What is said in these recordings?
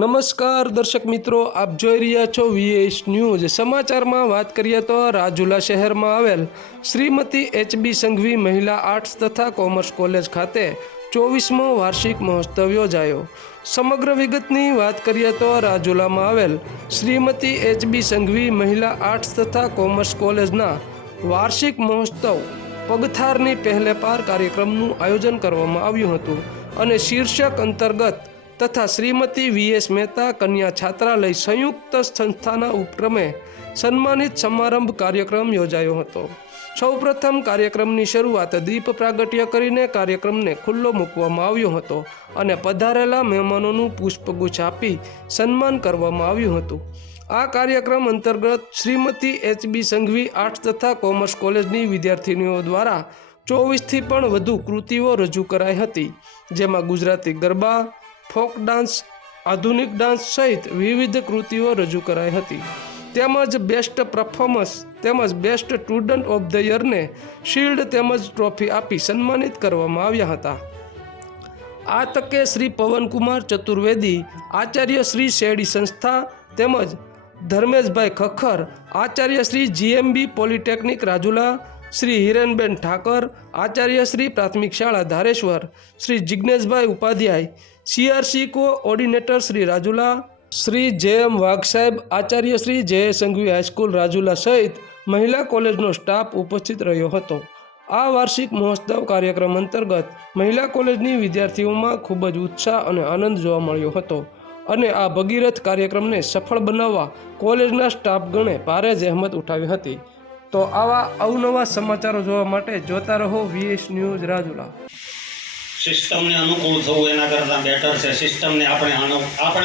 નમસ્કાર દર્શક મિત્રો, આપ જોઈ રહ્યા છો VS ન્યૂઝ। સમાચારમાં વાત કરીએ તો રાજુલા શહેરમાં આવેલ શ્રીમતી HB સંઘવી મહિલા આર્ટ્સ તથા કોમર્સ કોલેજ ખાતે 24મો વાર્ષિક મહોત્સવ યોજાયો। સમગ્ર વિગતની વાત કરીએ તો રાજુલામાં આવેલ શ્રીમતી HB સંઘવી મહિલા આર્ટ્સ તથા કોમર્સ કોલેજના વાર્ષિક મહોત્સવ પગથારની પહેલે પાર કાર્યક્રમનું આયોજન કરવામાં આવ્યું હતું અને શીર્ષક અંતર્ગત तथा श्रीमती VS मेहता कन्या छात्रालय संयुक्त संस्थाना उपक्रमे सन्मानित समारंभ कार्यक्रम योजायो हतो। सौप्रथम कार्यक्रमनी शरूआत दीप प्रागट्य करीने कार्यक्रमने खुल्लो मूकवामां आव्यो हतो अने पधारेला मेहमानोनुं पुष्पगुच्छ आपी सन्मान करवामां आव्युं हतुं। आ कार्यक्रम अंतर्गत श्रीमती HB संघवी आर्ट्स तथा कॉमर्स कॉलेजनी विद्यार्थिनीओ द्वारा 24 थी पण वधु कृतिओ रजू कराई हती, जेमां गुजराती गरबा, फोक डांस, आधुनिक डांस सहित विविध कृतिओ रजू कराई हती। तेमज बेस्ट परफॉर्मन्स तेमज best student of the year ने शील्ड तेमज ट्रॉफी आपी सन्मानित करवामां आव्या हता। आ तके श्री पवन कुमार चतुर्वेदी, आचार्य श्री शेडी संस्था तेमज धर्मेश भाई खखर, आचार्य श्री GMB पॉलिटेक्निक राजुला, श्री हिरेनबेन ठाकर, आचार्य श्री प्राथमिक शाळा Dhareshwar, Shri Jignesh bhai Upadhyay, CRC coordinator Shri Rajula, Shri JM वाघ साहेब, आचार्य श्री JA संघवी हाईस्कूल राजुला सहित महिला कॉलेजनो स्टाफ उपस्थित रह्यो हतो। आ वार्षिक महोत्सव कार्यक्रम अंतर्गत महिला कॉलेजनी विद्यार्थीओमां खूब ज उत्साह अने आनंद जोवा मळ्यो हतो अने आ भगीरथ कार्यक्रमने सफल बनाववा कॉलेजना स्टाफगणे भारे जहमत उठावी हती। तो आवा अवनवा समाचारो जोवा माटे जोता रहो VS न्यूज राजुला। सिस्टम ने अनुकूल थवुं एना करता बेटर है सिस्टम ने આપણે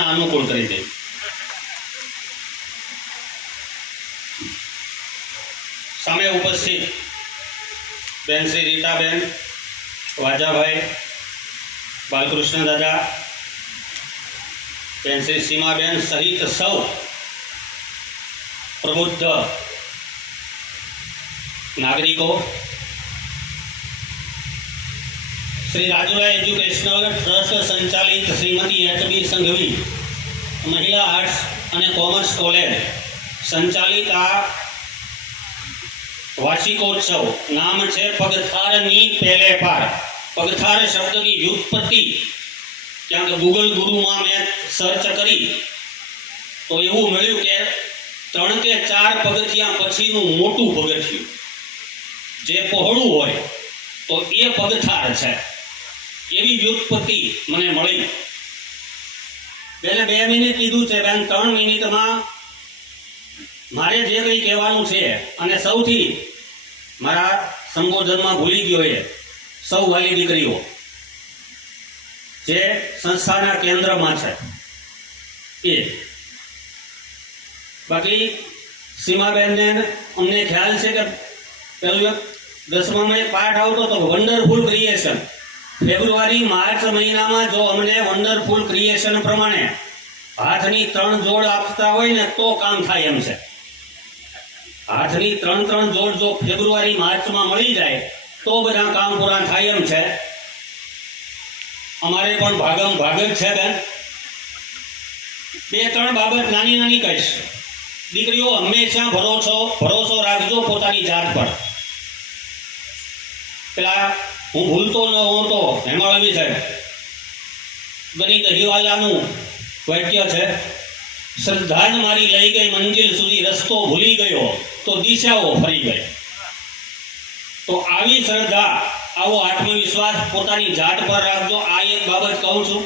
अनुकूल करी दे। सामे उपस्थित बेन श्री रीताबेन वाजाभाई, बालकृष्ण दादा, बेन श्री सीमाबेन सहित सौ प्रबुद्ध नागरिकों, श्री राजुला एज्युकेशनल ट्रस्ट संचालित श्रीमती HB संघवी महिला आर्ट्स और कॉमर्स कॉलेज संचालित आ वार्षिकोत्सव नाम है पगथारनी पहले पार। पगथार शब्द की व्युत्पत्ति क्या गूगल गुरु में मैं सर्च करी तो एवं मिलू के 3 के 4 पगथिया पछीनु मोटू पगथियु जे पहोळू होय तो ए पगथार है, एवी व्युत्पत्ति मने मळी। बेने 2 मिनिट कीधुं छे, बेन 3 मिनिट में मारे जे कई कहेवानुं छे अने सौथी मारा संबोधन में भूली गयो है सौ वाली दीकरीओ जे संस्थाना केंद्र में छे ए। बाकी सीमाबेन ने अमने ख्याल छे के पेलुं 10मा में पाठ आवतो तो वंडरफुल क्रिएशन। फेब्रुआरी मार्च महीना में जो अमने वंडरफुल क्रिएशन प्रमाणे हाथनी 3 जोड़ आपता होय ने तो काम थाय एम छे। हाथनी 3 जोड़ जो फेब्रुआरी मार्च में मळी जाए तो बधा काम पूरा थाय एम छे। अमारे पण भागम भाग ज छे बेन। 2-3 बाबत नानी नानी कहीश। दीकरीओ हमेशा भरोसो राखजो पोतानी जात पर। पेला हूँ भूलतो न हो तो हेमाळवी साहेब गणित हिवालानु वाक्य है, श्रद्धा ज मारी लई गई मंजिल सुधी रस्तो भूली गयो तो दिशाओ फरी गई। तो आवी श्रद्धा आवो आत्मविश्वास पोतानी जात पर राखजो। आ एक बाबत कहूं छूं,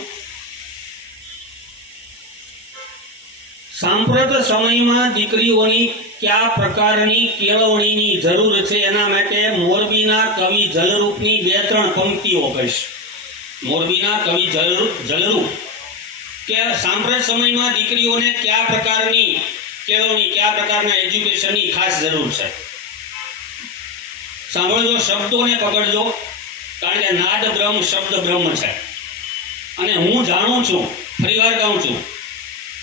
सांप्रत समय में दीकरीओनी क्या प्रकारनी केळवणीनी जरूर छे एना माटे मोरबीना कवि जलरूपनी 2-3 पंक्तिओ कहीश। मोरबीना कवि जलरूप के सांप्रत समय में दीकरीओने क्या प्रकारनी केळवणी क्या प्रकारना एज्युकेशननी खास जरूर छे। सांभळजो, शब्दोने पकड़जो, कारण के नाद ब्रह्म शब्द ब्रह्म छे अने हूँ जाणुं छुं, फरीवार कहूं छुं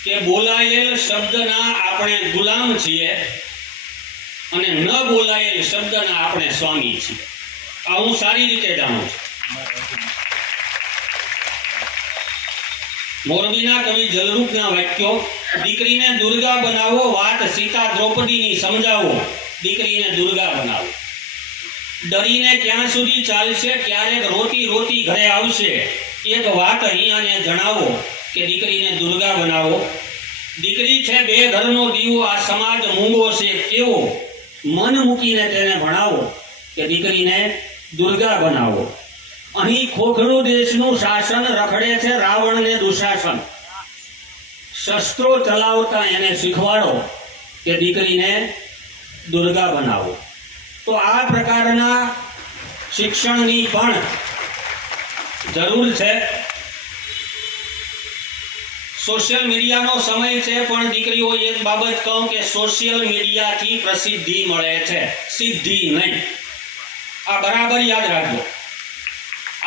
के बोलायेल शब्दना आपणे गुलाम छीए अने न बोलायेल शब्दना आपणे स्वामी छीए। आ हूँ सारी रीते जाणुं छुं। મોરબીના કવિ જલરૂપના વાક્યો: દીકરીને દુર્ગા બનાવો, વાત સીતા દ્રૌપદીની સમજાવો, દીકરીને દુર્ગા બનાવો. ડરીને ક્યાં સુધી ચાલશે, ક્યારેક રોતી રોતી ઘરે આવશે, એક વાત અહીંયાને જણાવો કે દીકરીને દુર્ગા બનાવો. દીકરી છે બે ઘરનો દીવો, આ સમાજ મૂંગો છે કેવો, મન મૂકીને તેને ભણાવો કે દીકરીને દુર્ગા બનાવો. અહીં ખોખરું દેશનું શાસન, રખડે છે રાવણ ને દુશાસન, શસ્ત્રો ચલાવતા એને શીખવાડો કે દીકરીને દુર્ગા બનાવો. તો આ પ્રકારના શિક્ષણની પણ જરૂર છે. સોશિયલ મીડિયાનો સમય છે, પણ દીકરીઓ એક બાબત કહું કે સોશિયલ મીડિયાથી પ્રસિદ્ધિ મળે છે, સિદ્ધિ નહીં. આ બરાબર યાદ રાખજો.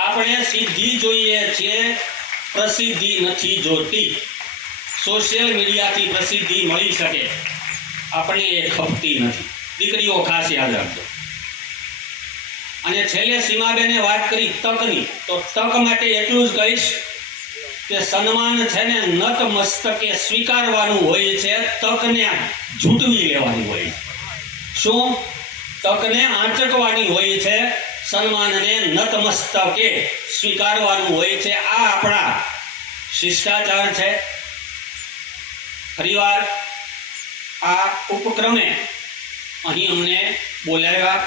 આપણે સિદ્ધિ જોઈએ છીએ, પ્રસિદ્ધિ નથી જોતી. સોશિયલ મીડિયાથી પ્રસિદ્ધિ મળી શકે, આપણે એ ખપતી નથી. દીકરીઓ ખાસ યાદ રાખજો. અને છેલ્લે સીમાબેને વાત કરી તકની, તો તક માટે એટલું જ કહીશ કે સન્માન છે ને નત મસ્તકે સ્વીકારવાનું હોય છે, તકને ઝૂંટવી લેવાની હોય છે. શું? તકને આંચકવાની હોય છે, સન્માનને નત મસ્તકે સ્વીકારવાનું હોય છે. આ આપણા શિષ્ટાચાર છે. ફરીવાર આ ઉપક્રમે અહીં અમને બોલાવ્યા,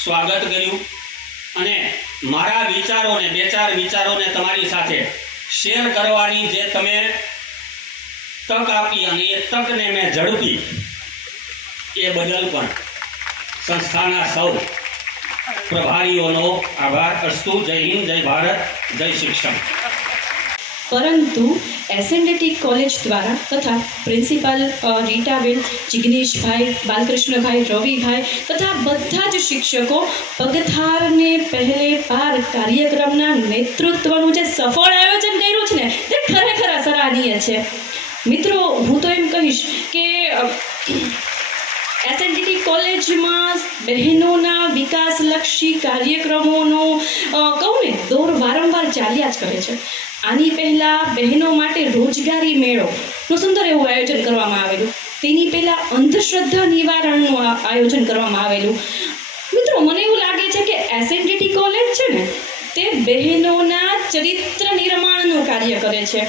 સ્વાગત કર્યું અને મારા વિચારોને, બે ચાર વિચારોને તમારી સાથે શેર કરવાની જે તમે તક આપી અને એ તકને મેં ઝડપી, એ બદલ પણ સંસ્થાના સૌ પ્રભારીઓનો આભાર. અસ્તુ. જય હિન્દ, જય ભારત, જય શિક્ષણ. પરંતુ એસએનડીટી કોલેજ દ્વારા તથા પ્રિન્સિપાલ રીટાબેન, જિગ્નેશભાઈ, બાલકૃષ્ણભાઈ, રવિભાઈ તથા બધા જ શિક્ષકો પગથારને પહેલે પાર કાર્યક્રમના નેતૃત્વનું જે સફળ આયોજન કર્યું છે ને, તે ખરેખર સરાહનીય છે. મિત્રો, હું તો એમ કહીશ કે એસએનડીટી કોલેજમાં બહેનોના વિકાસલક્ષી કાર્યક્રમોનો કહું ને દોર વારંવાર ચાલ્યા જ કરે છે. આની પહેલાં બહેનો માટે રોજગારી મેળોનું સુંદર એવું આયોજન કરવામાં આવેલું. તેની પહેલાં અંધશ્રદ્ધા નિવારણનું આયોજન કરવામાં આવેલું. મિત્રો, મને એવું લાગે છે કે એસએનડીટી કોલેજ છે ને, તે બહેનોના ચરિત્ર નિર્માણનું કાર્ય કરે છે.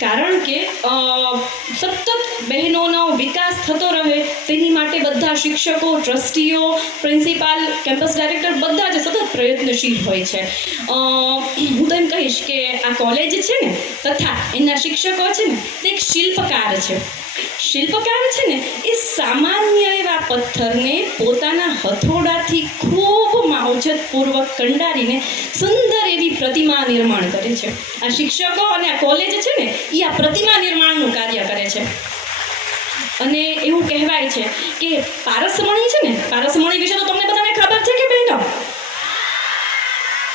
કારણ કે સતત બહેનોનો વિકાસ થતો રહે તેની માટે બધા શિક્ષકો, ટ્રસ્ટીઓ, પ્રિન્સિપાલ, કેમ્પસ ડાયરેક્ટર બધા જ સતત પ્રયત્નશીલ હોય છે. હું તો એમ કહીશ કે આ કોલેજ છે ને તથા એના શિક્ષકો છે ને, તે એક શિલ્પકાર છે. શિલ્પકાર છે ને એ સામાન્ય એવા પથ્થરને પોતાના હથોડાથી ખૂબ માવજતપૂર્વક કંડારીને સુંદર એવી પ્રતિમા નિર્માણ કરે છે. આ શિક્ષકો અને આ કોલેજ છે ને, એ આ પ્રતિમા નિર્માણનું કાર્ય કરે છે. અને એવું કહેવાય છે કે પારસમણી છે ને, પારસમણી વિશે તો તમને બધાને ખબર છે કે બહેનો?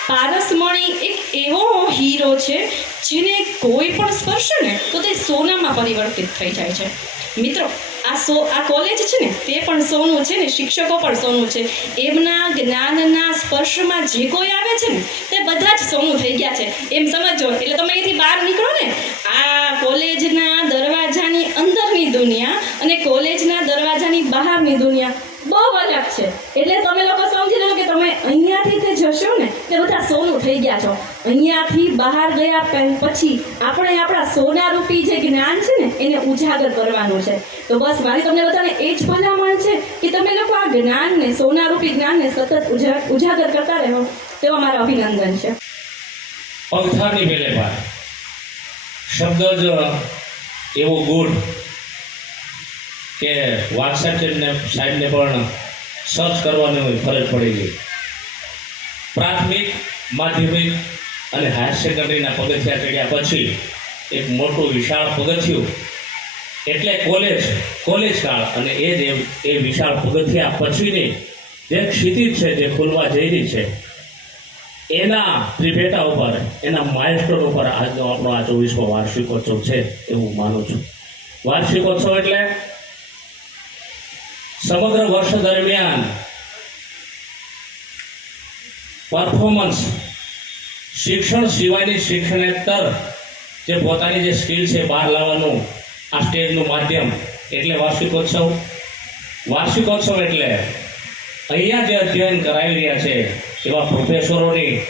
પારસમણી એક એવો હીરો છે જેને કોઈ પણ સ્પર્શે ને તો તે સોનામાં પરિવર્તિત થઈ જાય છે. મિત્રો, આ કોલેજ છે ને, તે પણ સોનું છે ને, શિક્ષકો પણ સોનું છે. એમના જ્ઞાનના સ્પર્શમાં જે કોઈ આવે છે ને, તે બધા જ સોનું થઈ ગયા છે એમ સમજો. એટલે તમે અહીંથી બહાર નીકળો ને, આ કોલેજના દરવાજાની અંદરની દુનિયા અને કોલેજના દરવાજાની બહારની દુનિયા બહુ અલગ છે. એટલે તમે લોકો સમજી લો કે તમે અહીંયાથી તે જશો ને તે બધા સોનું થઈ ગયા છો. અહીંયાથી બહાર ગયા પછી આપણે આપણા સોનારૂપી જે જ્ઞાન છે ને એને ઉજાગર કરવાનું છે. તો બસ મારી તમને બધાને એ જ ભલામણ છે કે તમે લોકો આ જ્ઞાનને, સોનારૂપી જ્ઞાનને સતત ઉજાગર કરતા રહો, તેવો મારો અભિનંદન છે. પગથારની મેલે પાર શબ્દ જ એવો ગુણ કે વાત્સલ્યને સાહેબને પણ સર્ચ કરવાની ફરજ પડી ગઈ. પ્રાથમિક, માધ્યમિક અને હાયર સેકન્ડરીના પગથિયા ચડ્યા પછી એક મોટું વિશાળ પગથિયું એટલે કોલેજ કાળ. અને એ વિશાળ પગથિયા પછીની જે ક્ષિતિજ છે, જે ખુલવા જઈ રહી છે, એના ત્રિભેટા ઉપર, એના માઇલસ્ટોન ઉપર આજનો આપણો આ 24મો વાર્ષિકોત્સવ છે એવું માનું છું. વાર્ષિકોત્સવ એટલે સમગ્ર વર્ષ દરમિયાન પરફોર્મન્સ શિક્ષણ સિવાયની શિક્ષણેતર જે પોતાની જે સ્કિલ છે બહાર લાવવાનું આ સ્ટેજનું માધ્યમ એટલે વાર્ષિકોત્સવ. વાર્ષિકોત્સવ એટલે અહીંયા જે અધ્યયન કરાવી રહ્યા છે એવા પ્રોફેસરોની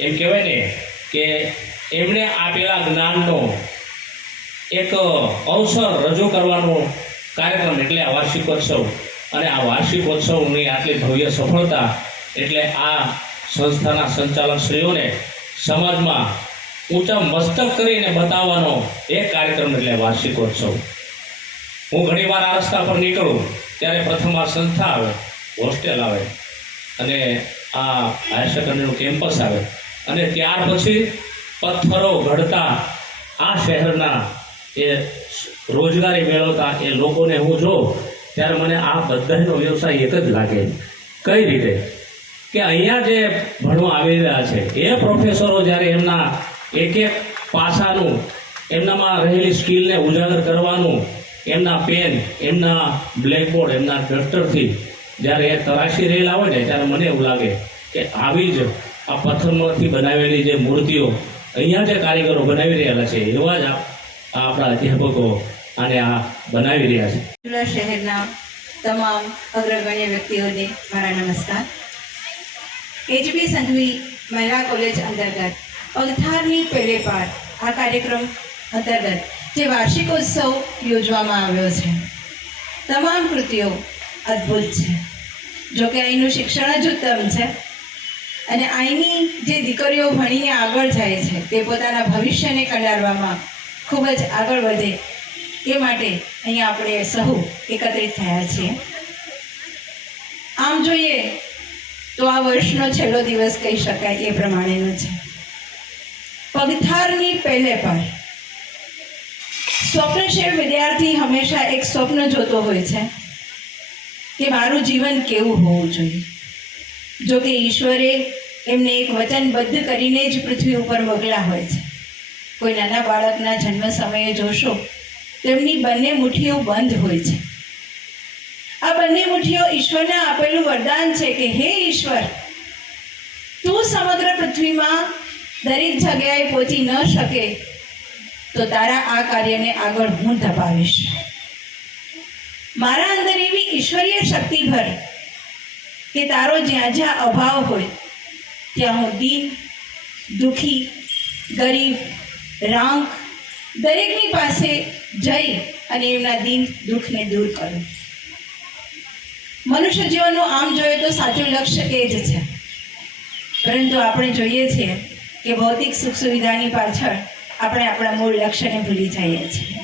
એમ કહેવાય ને કે એમણે આપેલા જ્ઞાનનો એક અવસર રજૂ કરવાનો કાર્યક્રમ એટલે આ વાર્ષિકોત્સવ. અને આ વાર્ષિકોત્સવની આટલી ભવ્ય સફળતા એટલે આ સંસ્થાના સંચાલકશ્રીઓને સમાજમાં ઊંચા મસ્તક કરીને બતાવવાનો એક કાર્યક્રમ એટલે વાર્ષિકોત્સવ. હું ઘણીવાર આ રસ્તા પર નીકળું ત્યારે પ્રથમ આ સંસ્થા આવે, હોસ્ટેલ આવે અને આ હાયર સેકન્ડરીનું કેમ્પસ આવે અને ત્યાર પછી પથ્થરો ઘડતા આ શહેરના એ રોજગારી મેળવતા એ લોકોને હું જોઉં ત્યારે મને આ બધાનો વ્યવસાય એક જ લાગે. કઈ રીતે કે અહીંયા જે ભણવા આવી રહ્યા છે એ પ્રોફેસરો જ્યારે એમના એક એક પાસાનું એમનામાં રહેલી સ્કિલને ઉજાગર કરવાનું એમના પેન, એમના બ્લેકબોર્ડ, એમના ડસ્ટરથી જ્યારે એ તરાશી રહેલા હોય ને ત્યારે મને એવું લાગે કે આવી જ આ પથ્થરમાંથી બનાવેલી જે મૂર્તિઓ અહીંયા જે કારીગરો બનાવી રહેલા છે એવા જ આપણા અધ્યાપકો આને આ બનાવી રહ્યા છે. રાજુલા શહેરના તમામ અગ્રગણ્ય વ્યક્તિઓને મારા નમસ્કાર. એચબી સંઘવી મહિલા કોલેજ અંતર્ગત પગથારની પહેલે પાર આ કાર્યક્રમ અંતર્ગત જે વાર્ષિકોત્સવ યોજવામાં આવ્યો છે તમામ કૃતિઓ અદ્ભુત છે. જોકે અહીંનું શિક્ષણ જ ઉત્તમ છે અને અહીંની જે દીકરીઓ ભણીને આગળ જાય છે તે પોતાના ભવિષ્યને કંડારવામાં ખૂબ જ આગળ વધે એ માટે અહીંયા આપણે સહુ એકત્રિત થયા છીએ. આમ જોઈએ તો આ વર્ષનો છેલ્લો દિવસ કહી શકાય એ પ્રમાણેનો છે. પગથારની પહેલે પર સ્વપ્નશીલ વિદ્યાર્થી હંમેશા એક સ્વપ્ન જોતો હોય છે કે મારું જીવન કેવું હોવું જોઈએ. જો કે ઈશ્વરે એમને એક વચનબદ્ધ કરીને જ પૃથ્વી ઉપર મોકલ્યા હોય છે. કોઈ નાના બાળકના જન્મ સમયે જોશો તેમની બંને મુઠ્ઠીઓ બંધ હોય છે. આ બંને મુઠ્ઠીઓ ઈશ્વરના આપેલું વરદાન છે કે હે ઈશ્વર, તું સમગ્ર પૃથ્વીમાં દરેક જગ્યાએ પહોંચી ન શકે તો તારા આ કાર્યને આગળ હું ધપાવીશ. મારા અંદર એવી ઈશ્વરીય શક્તિ ભર કે તારો જ્યાં જ્યાં અભાવ હોય ત્યાં હું દીન, દુઃખી, ગરીબ, રાંક દરેકની પાસે જઈ અને એમના દિન દુઃખને દૂર કરું. મનુષ્ય જીવનનું આમ જોઈએ તો સાચું લક્ષ્ય એ જ છે, પરંતુ આપણે જોઈએ છીએ કે ભૌતિક સુખ સુવિધાની પાછળ આપણે આપણા મૂળ લક્ષ્યને ભૂલી જઈએ છીએ.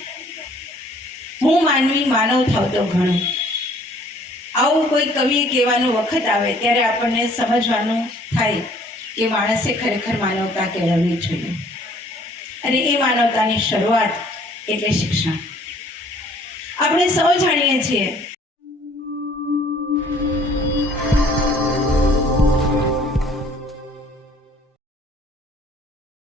હું માનવી માનવ થતો ઘણો. આવું કોઈ કવિએ કહેવાનું વખત આવે ત્યારે આપણને સમજવાનું થાય કે માણસે ખરેખર માનવતા કેળવવી જોઈએ અને એ માનવતાની શરૂઆત એટલે શિક્ષણ. આપણે સૌ જાણીએ છીએ